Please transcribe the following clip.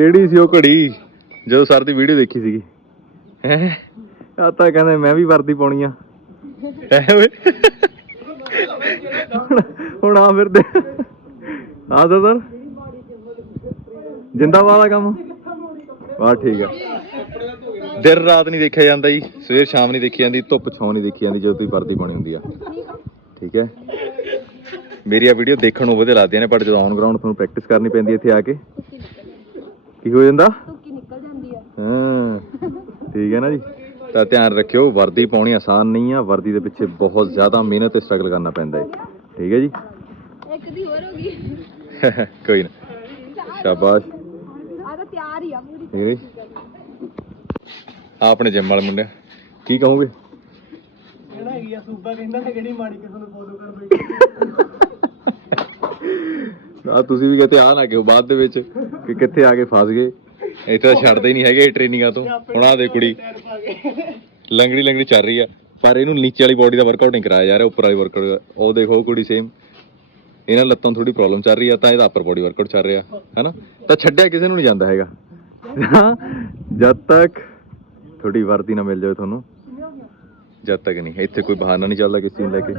ਕਿਹੜੀ ਸੀ ਉਹ ਘੜੀ ਜਦੋਂ ਸਰ ਦੀ ਵੀਡੀਓ ਦੇਖੀ ਸੀਗੀ? ਹੈ? ਆ ਤਾਂ ਕਹਿੰਦੇ ਮੈਂ ਵੀ ਵਰਦੀ ਪਾਉਣੀ ਆ। ਐ ਓਏ? ਹੁਣ- ਆ ਫਿਰਦੇ। ਆ ਤਾਂ ਸਰ। ਜਿੰਦਾਬਾਦ ਆ ਕੰਮ। ਵਾਹ ਠੀਕ ਆ। ਦਿਨ ਰਾਤ ਨਹੀਂ ਦੇਖਿਆ ਜਾਂਦਾ ਜੀ। ਸਵੇਰ ਸ਼ਾਮ ਨਹੀਂ ਦੇਖੀ ਜਾਂਦੀ ਧੁੱਪ ਛਾਂ ਨਹੀਂ ਦੇਖੀ ਜਾਂਦੀ ਜਦੋਂ ਤੁਸੀਂ ਵਰਦੀ ਪਾਉਣੀ ਹੁੰਦੀ ਆ। ਠੀਕ ਹੈ? ਮੇਰੀ ਆ ਵੀਡੀਓ ਦੇਖਣ ਨੂੰ ਵਧੀਆ ਲੱਗਦੀਆਂ ਨੇ ਪਰ ਜਦੋਂ ਔਨ ਗਰਾਊਂਡ ਤੁਹਾਨੂੰ ਪ੍ਰੈਕਟਿਸ ਕਰਨੀ ਪੈਂਦੀ ਇੱਥੇ ਆ ਕੇ। ਕੀ ਹੋ ਜਾਂਦਾ? ਧੁੱਕੀ ਨਿਕਲ ਜਾਂਦੀ ਆ। ਹਾਂ ਠੀਕ ਹੈ ਨਾ ਜੀ। ਤਾਂ ਧਿਆਨ ਰੱਖਿਓ ਵਰਦੀ ਪਾਉਣੀ ਆਸਾਨ ਨਹੀਂ ਆ। ਵਰਦੀ ਦੇ ਪਿੱਛੇ ਬਹੁਤ ਜ਼ਿਆਦਾ ਮਿਹਨਤ ਤੇ ਸਟਰਗਲ ਕਰਨਾ ਪੈਂਦਾ ਹੈ। ਠੀਕ ਹੈ ਜੀ? ਇੱਕ ਦੀ ਹੋਰ ਹੋ ਗਈ। ਕੋਈ ਨਾ। ਸ਼ਾਬਾਸ਼। ਆ ਤਾਂ ਤਿਆਰ ਹੀ ਆ ਪੂਰੀ। ਠੀਕ ਹੈ ਜੀ। ਆਹ ਆਪਣੇ ਜਿਮ ਵਾਲੇ ਮੁੰਡੇ। ਕੀ ਕਹੋਗੇ? ਕਿਹੜਾ ਹੈਗੀ ਆ ਸੂਬਾ ਕਹਿੰਦਾ ਹੈ ਕਿਹੜੀ ਮਾੜੀ ਕਿਸੇ ਨੂੰ ਫੋਲੋ ਕਰ ਬੈਠੀ ਆ, ਤੁਸੀਂ ਵੀ ਕਿਤੇ ਆ ਨਾ ਕਿਉਂ ਬਾਅਦ ਦੇ ਵਿੱਚ ਕਿ ਕਿੱਥੇ ਆ ਕੇ ਫਸ ਗਏ। ਇੱਥੇ ਤਾਂ ਛੱਡਦੇ ਹੀ ਨਹੀਂ ਹੈਗੇ ਟ੍ਰੇਨਿੰਗਾਂ ਤੋਂ। ਹੁਣ ਆ ਦੇ ਕੁੜੀ, ਲੰਗੜੀ ਲੰਗੜੀ ਚੱਲ ਰਹੀ ਆ। ਪਰ ਇਹਨੂੰ ਨੀਚੇ ਵਾਲੀ ਬੋਡੀ ਦਾ ਵਰਕਆਊਟ ਨਹੀਂ ਕਰਾਇਆ ਜਾ ਰਿਹਾ, ਉੱਪਰ ਵਾਲੀ ਵਰਕਆਊਟ ਉਹ ਦੇਖੋ ਕੁੜੀ ਸੇਮ ਇਹਨਾਂ ਲੱਤਾਂ ਥੋੜੀ ਪ੍ਰੋਬਲਮ ਚੱਲ ਰਹੀ ਆ, ਤਾਂ ਇਹਦਾ ਅਪਰ ਬੋਡੀ ਵਰਕਆਊਟ ਚੱਲ ਰਿਹਾ, ਹੈਨਾ? ਤਾਂ ਛੱਡਿਆ ਕਿਸੇ ਨੂੰ ਨਹੀਂ ਜਾਂਦਾ ਹੈਗਾ। ਜਦ ਤੱਕ ਤੁਹਾਡੀ ਵਰਦੀ ਨਾ ਮਿਲ ਜਾਵੇ ਤੁਹਾਨੂੰ, ਜਦ ਤੱਕ ਨਹੀਂ। ਇੱਥੇ ਕੋਈ ਬਹਾਨਾ ਨਹੀਂ ਚੱਲਦਾ ਕਿਸੇ ਨੂੰ ਲੈ ਕੇ।